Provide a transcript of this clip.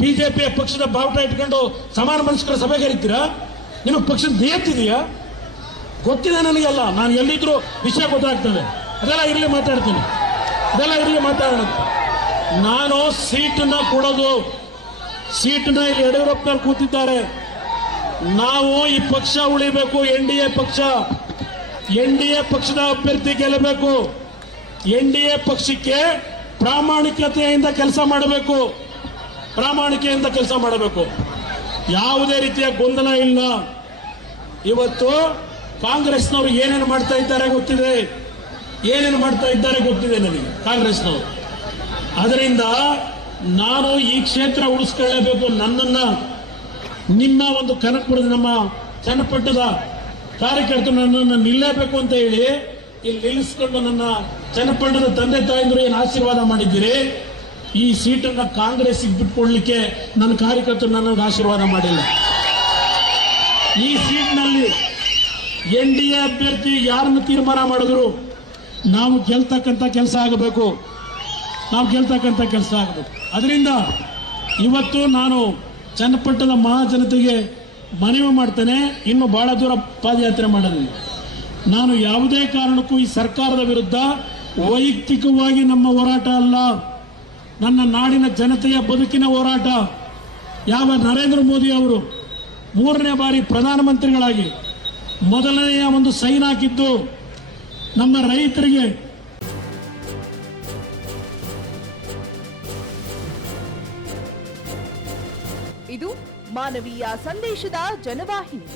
ಬಿಜೆಪಿಯ ಪಕ್ಷದ ಬಾವುಟ ಇಟ್ಕೊಂಡು ಸಮಾನ ಮನಸ್ಕರ ಸಭೆಗೆ ಕರೀತೀರಾ? ನಿಮಗೆ ಪಕ್ಷದ ನಿಯತ್ತಿದೆಯಾ? ಗೊತ್ತಿದೆ ನನಗೆಲ್ಲ. ನಾನು ಎಲ್ಲಿದ್ರು ವಿಷಯ ಗೊತ್ತಾಗ್ತದೆ. ಅದೆಲ್ಲ ಇರಲಿ ಮಾತಾಡ್ತೀನಿ, ಅದೆಲ್ಲ ಇರಲಿ ಮಾತಾಡೋಣ. ನಾನು ಸೀಟನ್ನ ಕೊಡೋದು, ಸೀಟನ್ನ ಇಲ್ಲಿ ಯಡಿಯೂರಪ್ಪನವ್ರು ಕೂತಿದ್ದಾರೆ. ನಾವು ಈ ಪಕ್ಷ ಉಳಿಬೇಕು. ಎನ್ಡಿಎ ಪಕ್ಷ, ಎನ್ಡಿಎ ಪಕ್ಷದ ಅಭ್ಯರ್ಥಿ ಗೆಲ್ಲಬೇಕು. ಎನ್ಡಿಎ ಪಕ್ಷಕ್ಕೆ ಪ್ರಾಮಾಣಿಕತೆಯಿಂದ ಕೆಲಸ ಮಾಡಬೇಕು, ಪ್ರಾಮಾಣಿಕೆಯಿಂದ ಕೆಲಸ ಮಾಡಬೇಕು. ಯಾವುದೇ ರೀತಿಯ ಗೊಂದಲ ಇಲ್ಲ. ಇವತ್ತು ಕಾಂಗ್ರೆಸ್ನವರು ಏನೇನು ಮಾಡ್ತಾ ಇದ್ದಾರೆ ಗೊತ್ತಿದೆ, ಏನೇನು ಮಾಡ್ತಾ ಇದ್ದಾರೆ ಗೊತ್ತಿದೆ ನನಗೆ ಕಾಂಗ್ರೆಸ್ನವರು. ಅದರಿಂದ ನಾನು ಈ ಕ್ಷೇತ್ರ ಉಳಿಸ್ಕೊಳ್ಳೇಬೇಕು. ನನ್ನನ್ನ ನಿಮ್ಮ ಒಂದು ಕನಕಪುರದ ನಮ್ಮ ಚನ್ನಪಟ್ಟಣದ ಕಾರ್ಯಕರ್ತರು ನನ್ನನ್ನು ನಿಲ್ಲೇಬೇಕು ಅಂತ ಹೇಳಿ ಇಲ್ಲಿ ನಿಲ್ಲಿಸ್ಕೊಂಡು ನನ್ನ ಚನ್ನಪಟ್ಟಣದ ತಂದೆ ತಾಯಂದ್ರು ಏನು ಆಶೀರ್ವಾದ ಮಾಡಿದ್ದೀರಿ, ಈ ಸೀಟನ್ನ ಕಾಂಗ್ರೆಸ್ಗೆ ಬಿಟ್ಕೊಡ್ಲಿಕ್ಕೆ ನನ್ನ ಕಾರ್ಯಕರ್ತರು ನನಗೆ ಆಶೀರ್ವಾದ ಮಾಡಿಲ್ಲ. ಈ ಸೀಟ್ನಲ್ಲಿ ಎನ್ಡಿಎ ಅಭ್ಯರ್ಥಿ ಯಾರನ್ನು ತೀರ್ಮಾನ ಮಾಡಿದ್ರು ನಾವು ಗೆಲ್ತಕ್ಕಂಥ ಕೆಲಸ ಆಗಬೇಕು, ನಾವು ಗೆಲ್ತಕ್ಕಂಥ ಕೆಲಸ ಆಗಬೇಕು. ಅದರಿಂದ ಇವತ್ತು ನಾನು ಚನ್ನಪಟ್ಟಣದ ಮಹಾಜನತೆಗೆ ಮನವಿ ಮಾಡ್ತೇನೆ. ಇನ್ನು ಬಹಳ ದೂರ ಪಾದಯಾತ್ರೆ ಮಾಡೋದಿಲ್ಲ. ನಾನು ಯಾವುದೇ ಕಾರಣಕ್ಕೂ ಈ ಸರ್ಕಾರದ ವಿರುದ್ಧ ವೈಯಕ್ತಿಕವಾಗಿ ನಮ್ಮ ಹೋರಾಟ ಅಲ್ಲ, ನನ್ನ ನಾಡಿನ ಜನತೆಯ ಬದುಕಿನ ಹೋರಾಟ. ಯಾವ ನರೇಂದ್ರ ಮೋದಿ ಅವರು 3ನೇ ಬಾರಿ ಪ್ರಧಾನಮಂತ್ರಿಗಳಾಗಿ ಮೊದಲನೆಯ ಒಂದು ಸೈನ್ ಹಾಕಿದ್ದು ನಮ್ಮ ರೈತರಿಗೆ. ಇದು ಮಾನವೀಯ ಸಂದೇಶದ ಜನವಾಹಿನಿ.